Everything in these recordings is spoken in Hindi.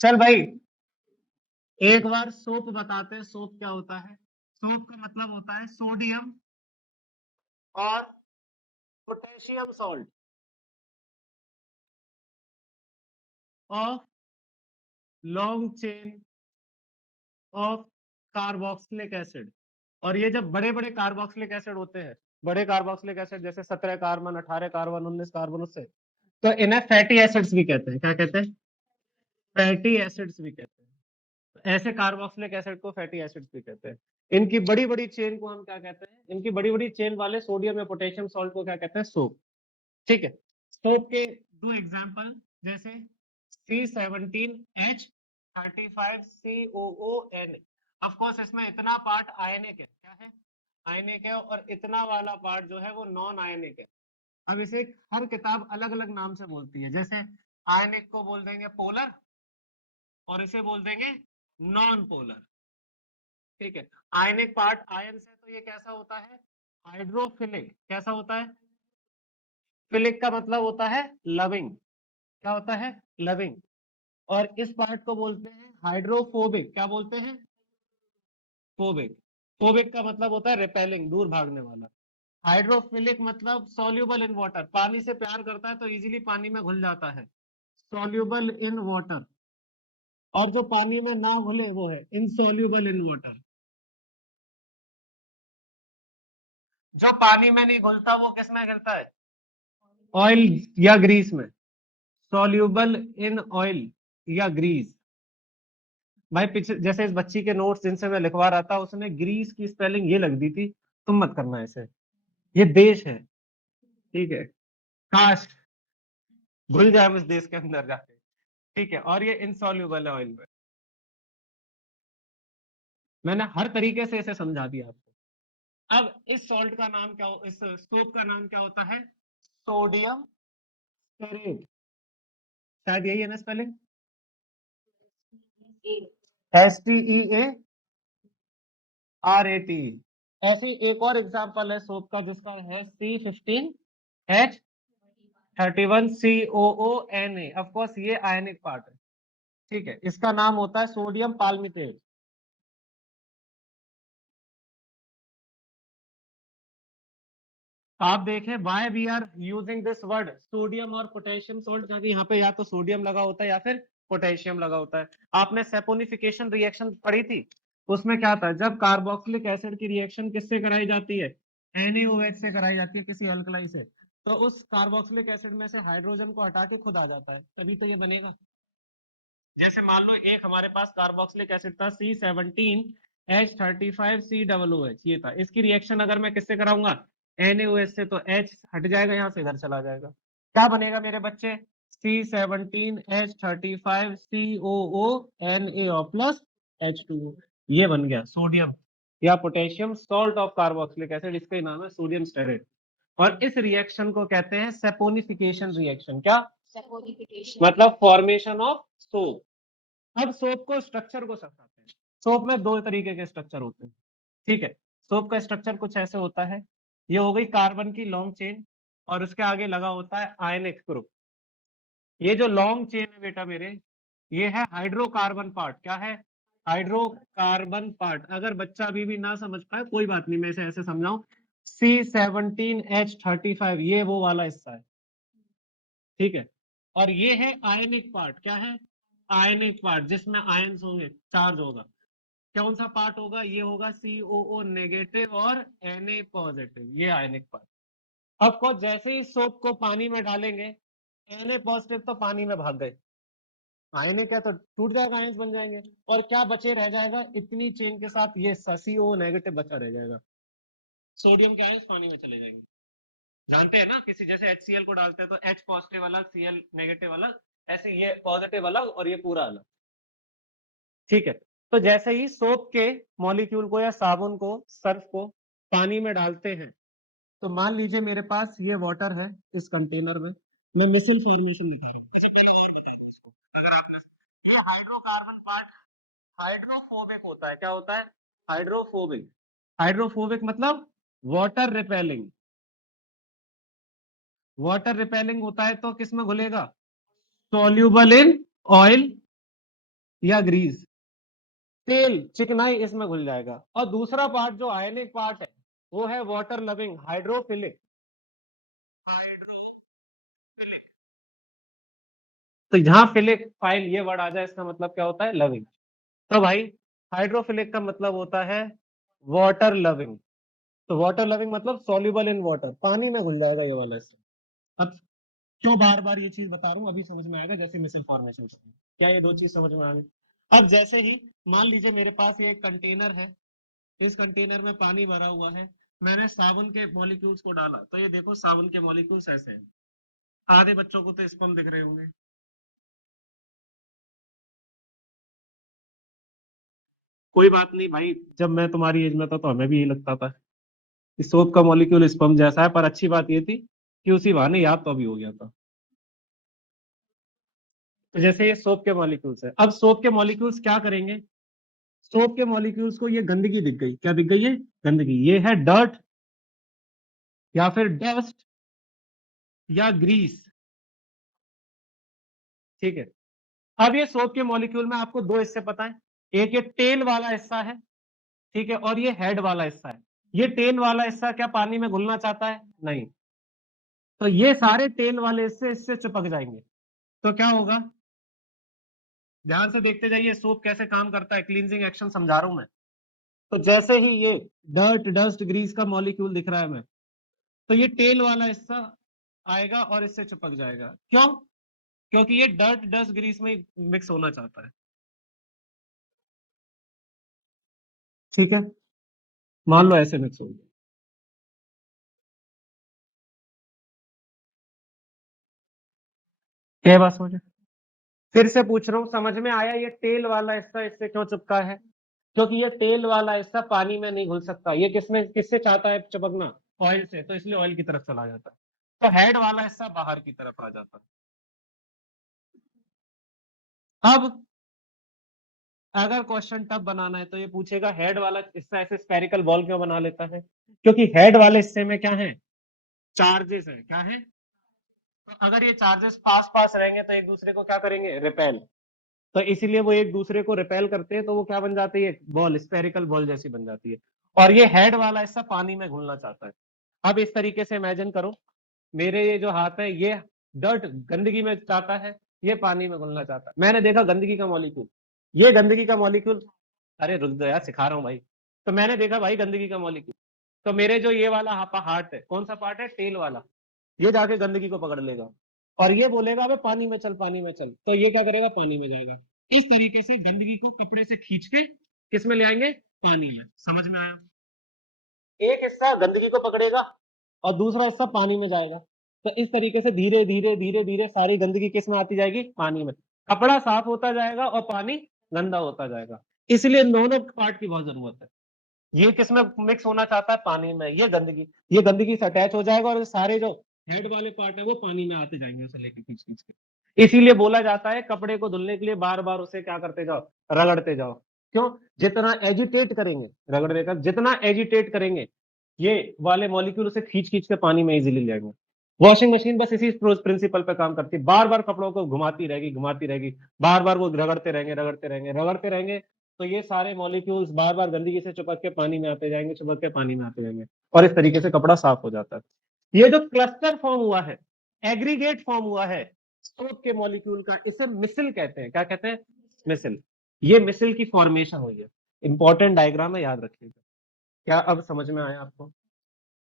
चल भाई, एक बार सोप बताते हैं। सोप क्या होता है? सोप का मतलब होता है सोडियम और potassium salt of long chain of carboxylic acid. और ये जब बड़े बड़े कार्बोक्सिलिक एसिड होते हैं, बड़े कार्बोक्सिलिक एसिड जैसे 17 कार्बन, 18 कार्बन, 19 कार्बन, उससे तो इन्हें फैटी एसिड्स भी कहते हैं। क्या कहते हैं? फैटी एसिड्स भी कहते हैं। ऐसे कार्बोक्सिलिक एसिड को फैटी एसिड्स भी कहते हैं। इनकी बड़ी बड़ी चेन को हम क्या कहते हैं? इनकी बड़ी बड़ी चेन वाले सोडियम या पोटेशियम सॉल्ट को क्या कहते हैं? सोप। ठीक है। सोप के दो एग्जांपल, जैसे C17H35COON। ऑफ कोर्स इसमें इतना पार्ट आयनिक है। क्या है? आयनिक है। और इतना वाला पार्ट जो है वो नॉन आयनिक है। अब इसे हर किताब अलग अलग नाम से बोलती है। जैसे आयनिक को बोल देंगे पोलर, और इसे बोल देंगे नॉन पोलर। ठीक है। आयनिक पार्ट आयन से, तो ये कैसा होता है? हाइड्रोफिलिक। कैसा होता है? फिलिक का मतलब होता है लविंग। क्या होता है? लविंग। और इस पार्ट को बोलते हैं हाइड्रोफोबिक। क्या बोलते हैं? फोबिक। फोबिक का मतलब होता है रिपेलिंग, दूर भागने वाला। हाइड्रोफिलिक मतलब सॉल्यूबल इन वाटर, पानी से प्यार करता है तो इजीली पानी में घुल जाता है, सॉल्यूबल इन वाटर। और जो पानी में ना घुले वो है इनसॉल्यूबल इन वाटर। जो पानी में नहीं घुलता वो किस में गिरता है? ऑयल या ग्रीस में। सॉल्यूबल इन ऑयल या ग्रीस। भाई पीछे जैसे इस बच्ची के नोट्स जिनसे मैं लिखवा रहा था, उसने ग्रीस की स्पेलिंग ये लग दी थी। तुम मत करना ऐसे। ये देश है। ठीक है। काश घुल जाए हम इस देश के अंदर जाके। ठीक है। और ये इनसॉल्यूबल है ऑयल में। मैंने हर तरीके से इसे समझा दिया आपको। अब इस सॉल्ट का नाम क्या हो, इस सोप का नाम क्या होता है? Sodium stearate. शायद यही है ना स्पेलिंग? STEARAT। ऐसी एक और एग्जांपल है सोप का जिसका है C15H31COONA। ऑफ कोर्स ये आयनिक पार्ट है। ठीक है। इसका नाम होता है सोडियम पाल्मिटेट। आप देखें why we are using this word sodium और पोटेशियम सोल्ट, क्योंकि यहाँ पे या तो सोडियम लगा होता है या फिर पोटेशियम लगा होता है। आपने सेपोनिफिकेशन रिएक्शन पढ़ी थी, उसमें क्या था? जब कार्बोक्सिलिक एसिड की रिएक्शन किससे कराई जाती है? NaOH से कराई जाती है, किसी अल्कलाई से। तो उस कार्बोक्सिलिक एसिड में से हाइड्रोजन को हटा के खुद आ जाता है, तभी तो ये बनेगा। जैसे मान लो एक हमारे पास कार्बोक्सिलिक एसिड था C17H35COOH, ये था। इसकी रिएक्शन अगर मैं किससे कराऊंगा? NaOH से, तो H हट जाएगा, यहां से इधर चला जाएगा। क्या बनेगा मेरे बच्चे? C17H35COONA plus H2O। ये बन गया सोडियम या potassium salt of carboxylic acid. इसका ही नाम है सोडियम स्टेरेट। और इस रिएक्शन को कहते हैं सेपोनिफिकेशन रिएक्शन। क्या? सेपोनिफिकेशन मतलब फॉर्मेशन ऑफ सोप। अब सोप को स्ट्रक्चर को समझाते हैं। सोप में दो तरीके के स्ट्रक्चर होते हैं। ठीक है। सोप का स्ट्रक्चर कुछ ऐसे होता है। ये हो गई कार्बन की लॉन्ग चेन, और उसके आगे लगा होता है आयनिक ग्रुप। ये जो लॉन्ग चेन है बेटा मेरे, ये है हाइड्रोकार्बन पार्ट। क्या है? Hydrocarbon part. अगर बच्चा अभी भी ना समझ पाए कोई बात नहीं, मैं इसे ऐसे समझाऊं। C17H35 ये वो वाला हिस्सा है। ठीक है। और ये है आयनिक पार्ट। क्या है? आयनिक पार्ट, जिसमें आयंस होंगे, चार्ज होगा। कौन सा पार्ट होगा? ये होगा COO नेगेटिव और Na पॉजिटिव, ये आयनिक पार्ट। अब को जैसे ही सोप को पानी में डालेंगे, Na पॉजिटिव तो पानी में भाग गए, आयनिक है तो टूट जाएगा, आयंस बन जाएंगे। और क्या बचे रह जाएगा? इतनी चेन के साथ ये CO नेगेटिव बचा रह जाएगा। सोडियम के आयंस पानी में चले जाएंगे। जानते हैं ना, किसी जैसे HCl को डालते हैं तो H पॉजिटिव अलग, Cl नेगेटिव अलग, ऐसे ये पॉजिटिव अलग और ये पूरा अलग। ठीक है। तो जैसे ही सोप के मॉलिक्यूल को या साबुन को, सर्फ को पानी में डालते हैं, तो मान लीजिए मेरे पास ये वाटर है इस कंटेनर में। मैं मिसल फॉर्मेशन दिखा रहा हूँ, किसी पर और बताएं इसको। अगर आपने ये हाइड्रोकार्बन पार्ट हाइड्रोफोबिक होता है। क्या होता है? हाइड्रोफोबिक। हाइड्रोफोबिक मतलब वाटर रिपेलिंग। वाटर रिपेलिंग होता है तो किस में घुलेगा? सॉल्यूबल इन ऑयल या ग्रीस, तेल चिकनाई इसमें घुल जाएगा। और दूसरा पार्ट जो आयनिक पार्ट है वो है वाटर लविंग हाइड्रोफिलिक। हाइड्रोफिलिक, तो जहां फिलिक फाइल ये वर्ड आ जाए इसका मतलब क्या होता है, लविंग। तो भाई हाइड्रोफिलिक का मतलब होता है वाटर लविंग। तो वाटर लविंग मतलब सॉल्युबल इन वाटर, पानी में घुल जाएगा ये वाला इससे। अब क्यों बार बार ये चीज बता रहा हूँ, अभी समझ में आएगा जैसे मिसल फॉर्मेशन। क्या ये दो चीज समझ में आ गई? अब जैसे ही मान लीजिए मेरे पास ये एक कंटेनर है, इस कंटेनर में पानी भरा हुआ है, मैंने साबुन के मॉलिक्यूल्स को डाला, तो ये देखो साबुन के मॉलिक्यूल्स ऐसे हैं। आधे बच्चों को तो स्पम दिख रहे होंगे। कोई बात नहीं भाई, जब मैं तुम्हारी एज में था तो हमें भी यही लगता था कि सोप का मॉलिक्यूल स्पम जैसा है, पर अच्छी बात ये थी कि उसी बहाने याद तो अभी हो गया था। तो जैसे ये सोप के मॉलिक्यूल्स है, अब सोप के मॉलिक्यूल्स क्या करेंगे, सोप के मॉलिक्यूल्स को ये गंदगी दिख गई, क्या दिख गई है, गंदगी, ये है डर्ट या फिर डस्ट या ग्रीस। ठीक है, अब ये सोप के मॉलिक्यूल में आपको दो हिस्से पता है, एक ये टेल वाला हिस्सा है, ठीक है, और ये हेड वाला हिस्सा है। ये टेल वाला हिस्सा क्या पानी में घुलना चाहता है, नहीं। तो ये सारे टेल वाले हिस्से इससे चिपक जाएंगे। तो क्या होगा, ध्यान से देखते जाइए सोप कैसे काम करता है, क्लींजिंग एक्शन समझा रहा हूं मैं। तो जैसे ही ये डर्ट डस्ट ग्रीस का मॉलिक्यूल दिख रहा है हमें, तो ये टेल वाला हिस्सा आएगा और इससे चिपक जाएगा। क्यों, क्योंकि ये डर्ट डस्ट ग्रीस में मिक्स होना चाहता है। ठीक है, मान लो ऐसे मिक्स हो गया। क्या बात समझे, फिर से पूछ रहा हूँ, समझ में आया ये टेल वाला हिस्सा इससे क्यों चिपका है? क्योंकि ये तेल वाला हिस्सा पानी में नहीं घुल सकता, ये किसमें किससे चाहता है चिपकना, ऑयल से, तो इसलिए ऑयल की तरफ चला जाता है। तो हेड वाला हिस्सा बाहर की तरफ आ जाता है। अब अगर क्वेश्चन टफ बनाना है तो ये पूछेगा हेड वाला हिस्सा ऐसे स्फेरिकल बॉल क्यों बना लेता है, क्योंकि हेड वाले हिस्से में क्या है, चार्जेस है, क्या है, तो अगर ये चार्जेस पास पास रहेंगे तो एक दूसरे को क्या करेंगे, रिपेल। तो इसीलिए वो एक दूसरे को रिपेल करते हैं, तो वो क्या बन जाती है, बॉल, स्फेरिकल बॉल जैसी बन जाती है। और ये हेड वाला हिस्सा पानी में घुलना चाहता है। अब इस तरीके से इमेजिन करो, मेरे ये जो हाथ है ये डर्ट गंदगी में चाहता है, ये पानी में घुलना चाहता है। मैंने देखा गंदगी का मॉलिक्यूल, ये गंदगी का मॉलिक्यूल, अरे रुक जाओ यार सिखा रहा हूँ भाई। तो मैंने देखा भाई गंदगी का मॉलिक्यूल, तो मेरे जो ये वाला हार्ट है, कौन सा पार्ट है, टेल वाला, ये जाके गंदगी को पकड़ लेगा और ये बोलेगा अबे पानी में चल, पानी में चल, तो ये क्या करेगा, पानी में जाएगा। इस तरीके से गंदगी को कपड़े से खींच के किस में ले आएंगे, पानी में। समझ में आया, एक हिस्सा गंदगी को पकड़ेगा और दूसरा हिस्सा पानी में जाएगा। तो इस तरीके से धीरे धीरे धीरे धीरे सारी गंदगी किस में आती जाएगी, पानी में। कपड़ा साफ होता जाएगा और पानी गंदा होता जाएगा। इसलिए दोनों पार्ट की बहुत जरूरत है। ये किसमें मिक्स होना चाहता है, पानी में, ये गंदगी से अटैच हो जाएगा और सारे जो हेड वाले पार्ट है वो पानी में आते जाएंगे उसे लेके खींच खींच के। इसीलिए बोला जाता है कपड़े को धुलने के लिए बार बार उसे क्या करते जाओ, रगड़ते जाओ। क्यों, जितना एजिटेट करेंगे, रगड़ने का जितना एजिटेट करेंगे, ये वाले मॉलिक्यूल उसे खींच खींच के पानी में इजीली ले जाएंगे। वॉशिंग मशीन बस इसी प्रिंसिपल पे काम करती है, बार बार कपड़ों को घुमाती रहेगी घुमाती रहेगी, बार बार वो रगड़ते रहेंगे रगड़ते रहेंगे रगड़ते रहेंगे, तो ये सारे मॉलिक्यूल्स बार बार गंदगी से चिपक के पानी में आते जाएंगे, चिपक के पानी में आते जाएंगे, और इस तरीके से कपड़ा साफ हो जाता है। ये जो क्लस्टर फॉर्म हुआ है, एग्रीगेट फॉर्म हुआ है सोप के मॉलिक्यूल का, इसे मिसिल कहते हैं। क्या कहते हैं, मिसिल। ये मिसिल की फॉर्मेशन हुई है, इंपॉर्टेंट डायग्राम है, याद रखिएगा। क्या अब समझ में आया आपको,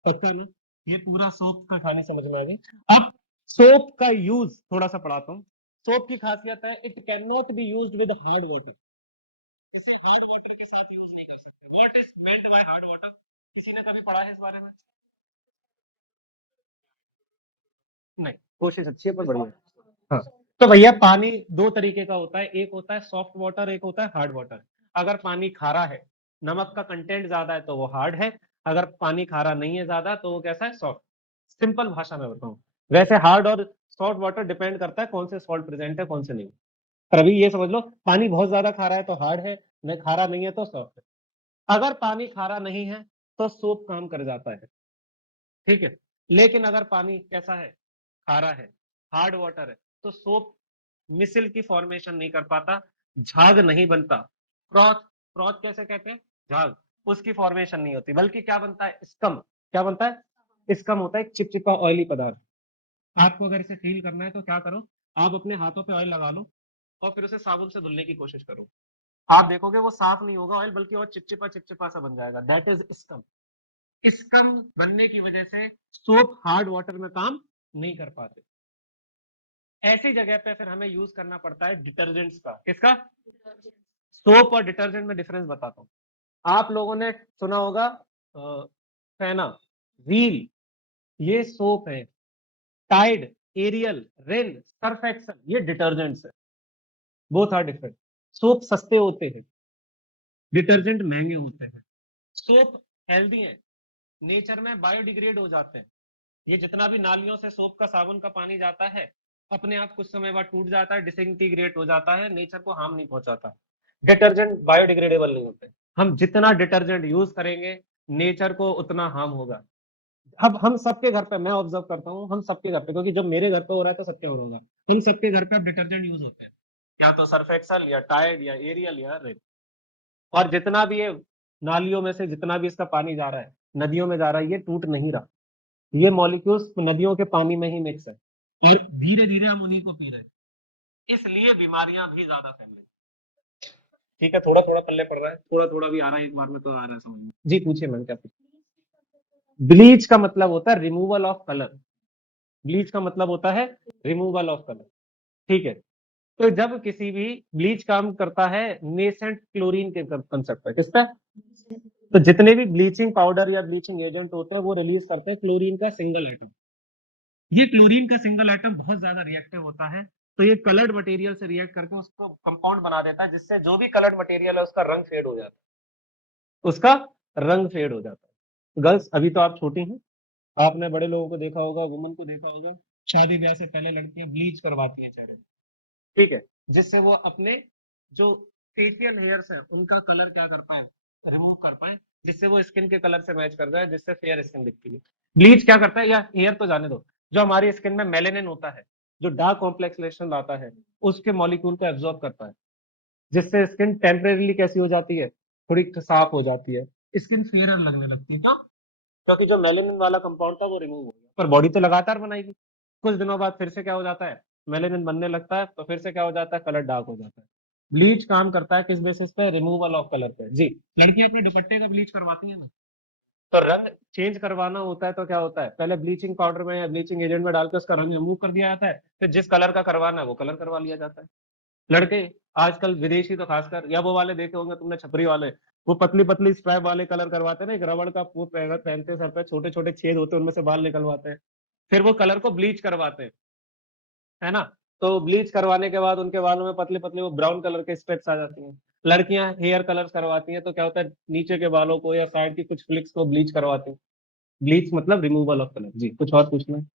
पक्का ना? ये पूरा सोप का कहानी समझ में आ गई। अब सोप का यूज थोड़ा सा पढ़ाता हूँ। सोप की खासियत है it can not be used with hard water, इसे हार्ड वाटर के साथ यूज नहीं कर सकते। What is meant by hard water, किसी ने कभी पढ़ा है इस बारे में? नहीं, कोशिश अच्छी है पर बढ़िया है। हाँ, तो भैया पानी दो तरीके का होता है, एक होता है सॉफ्ट वाटर, एक होता है हार्ड वाटर। अगर पानी खारा है, नमक का कंटेंट ज्यादा है तो वो हार्ड है, अगर पानी खारा नहीं है ज्यादा तो वो कैसा है, सॉफ्ट। सिंपल भाषा में बताऊं, वैसे हार्ड और सॉफ्ट वाटर डिपेंड करता है कौन से सॉल्ट प्रेजेंट है कौन से नहीं। पर अभी ये समझ लो, पानी बहुत ज्यादा खारा है तो हार्ड है, नहीं खारा नहीं है तो सॉफ्ट है। अगर पानी खारा नहीं है तो सोप काम कर जाता है, ठीक है। लेकिन अगर पानी कैसा है, खारा है, हार्ड वाटर है, तो सोप मिसिल की फॉर्मेशन नहीं कर पाता, झाग नहीं बनता। फ्रॉथ, फ्रॉथ कैसे कहते हैं? झाग, उसकी फॉर्मेशन नहीं होती, बल्कि क्या बनता है? स्कम। क्या बनता है? स्कम होता है, एक चिपचिपा ऑयली पदार्थ। आपको अगर इसे फील करना है तो क्या करो, आप अपने हाथों पे ऑयल लगा लो और फिर उसे साबुन से धुलने की कोशिश करो। आप देखोगे वो साफ नहीं होगा ऑयल, बल्कि और चिपचिपा चिपचिपा सा बन जाएगा। That is scum. स्कम बनने की वजह से सोप हार्ड वाटर में काम नहीं कर पाते। ऐसी जगह पे फिर हमें यूज करना पड़ता है डिटर्जेंट्स का। किसका? सोप और डिटर्जेंट में डिफरेंस बताता हूँ। आप लोगों ने सुना होगा फेना, व्हील, ये सोप है। Tide, Ariel, Rin, Surf Excel, ये डिटर्जेंट्स है। Both are different. सोप सस्ते होते हैं, डिटर्जेंट महंगे होते हैं। सोप हेल्दी है, नेचर में बायोडिग्रेड हो जाते हैं। ये जितना भी नालियों से सोप का, साबुन का पानी जाता है, अपने आप कुछ समय बाद टूट जाता है, डिसइंटीग्रेट हो जाता है, नेचर को हार्म नहीं पहुंचाता। डिटर्जेंट बायोडिग्रेडेबल नहीं होते। हम जितना डिटर्जेंट यूज करेंगे, नेचर को उतना हार्म होगा। अब हम सबके घर पे, मैं ऑब्जर्व करता हूँ, हम सबके घर पे, क्योंकि जब मेरे घर पे हो रहा है तो सबके घर होगा, हम सबके घर पे अब डिटर्जेंट यूज होते हैं, या तो सर्फ एक्सल या टाइड या एरियल या रिन। और जितना भी ये नालियों में से जितना भी इसका पानी जा रहा है, नदियों में जा रहा है, ये टूट नहीं रहा। ये मॉलिक्यूल्स नदियों के पानी में ही मिक्स है और धीरे धीरे हम उन्हीं को पी रहे हैं। इसलिए बीमारियां भी ज्यादा फैल रही हैं। ठीक है, थोड़ा थोड़ा पल्ले पड़ रहा है, थोड़ा थोड़ा भी आ रहा है, एक बार में तो आ रहा है समझ में। जी पूछिए, मैम क्या पूछा? ब्लीच का मतलब होता है रिमूवल ऑफ कलर। ब्लीच का मतलब होता है रिमूवल ऑफ कलर। ठीक है। तो जब किसी भी ब्लीच काम करता है नेसेंट क्लोरीन के कंसेप्ट पर। किसका? तो जितने भी ब्लीचिंग पाउडर या ब्लीचिंग एजेंट होते हैं वो रिलीज करते हैं क्लोरीन का सिंगल एटम। ये क्लोरीन का सिंगल एटम बहुत ज्यादा रिएक्टिव होता है, तो ये कलर्ड मटेरियल से रिएक्ट करके उसको कंपाउंड बना देता है, जिससे जो भी कलर्ड मटेरियल है उसका रंग फेड हो जाता है। उसका रंग फेड हो जाता है। गर्ल्स, अभी तो आप छोटी हैं, आपने बड़े लोगों को देखा होगा, वुमन को देखा होगा, शादी ब्याह से पहले लड़कियां ब्लीच करवाती हैं चेहरे में। ठीक है, जिससे वो अपने जो फेशियल हेयर्स है उनका कलर क्या कर पाए? रिमूव कर पाए, जिससे वो स्किन के कलर से मैच कर जाए, जिससे फेयर स्किन दिखती है। ब्लीच क्या करता है, या हेयर तो जाने दो, जो हमारी स्किन में मेलेनिन होता है, जो डार्क कॉम्प्लेक्सेशन लाता है, उसके मॉलिक्यूल को एब्जॉर्ब करता है, जिससे स्किन टेम्परेरीली कैसी हो जाती है? थोड़ी साफ हो जाती है, स्किन फेयर लगने लगती है। क्यों? क्योंकि जो मेलेनिन वाला कंपाउंड था वो रिमूव हो गया। पर बॉडी तो लगातार बनाएगी, कुछ दिनों बाद फिर से क्या हो जाता है? मेलेनिन बनने लगता है, तो फिर से क्या हो जाता है? कलर डार्क हो जाता है। ब्लीच काम करता है किस बेसिस पे? रिमूवल ऑफ कलर पे। जी, लड़कियां अपने दुपट्टे का ब्लीच करवाती हैं ना, तो रंग चेंज करवाना होता है तो क्या होता है? पहले ब्लीचिंग पाउडर में या ब्लीचिंग एजेंट में डाल के उसका रंग रिमूव कर दिया जाता है, फिर जिस कलर का करवाना है वो कलर करवा लिया जाता है। लड़के आजकल विदेशी तो खासकर, या वो वाले देखे होंगे तुमने छपरी वाले, वो पतली पतली स्ट्रैप वाले कलर करवाते हैं ना, एक रबड़ का वो पहनते हैं सर पे, छोटे छोटे छेद होते हैं उनमें से बाल निकलवाते हैं, फिर वो कलर को ब्लीच करवाते हैं, है ना? तो ब्लीच करवाने के बाद उनके बालों में पतली पतली वो ब्राउन कलर के स्ट्रिप्स आ जाती हैं। लड़कियां हेयर कलर करवाती हैं तो क्या होता है? नीचे के बालों को या साइड की कुछ फ्लिक्स को ब्लीच करवाती हैं। ब्लीच मतलब रिमूवल ऑफ कलर। जी, कुछ और पूछना है?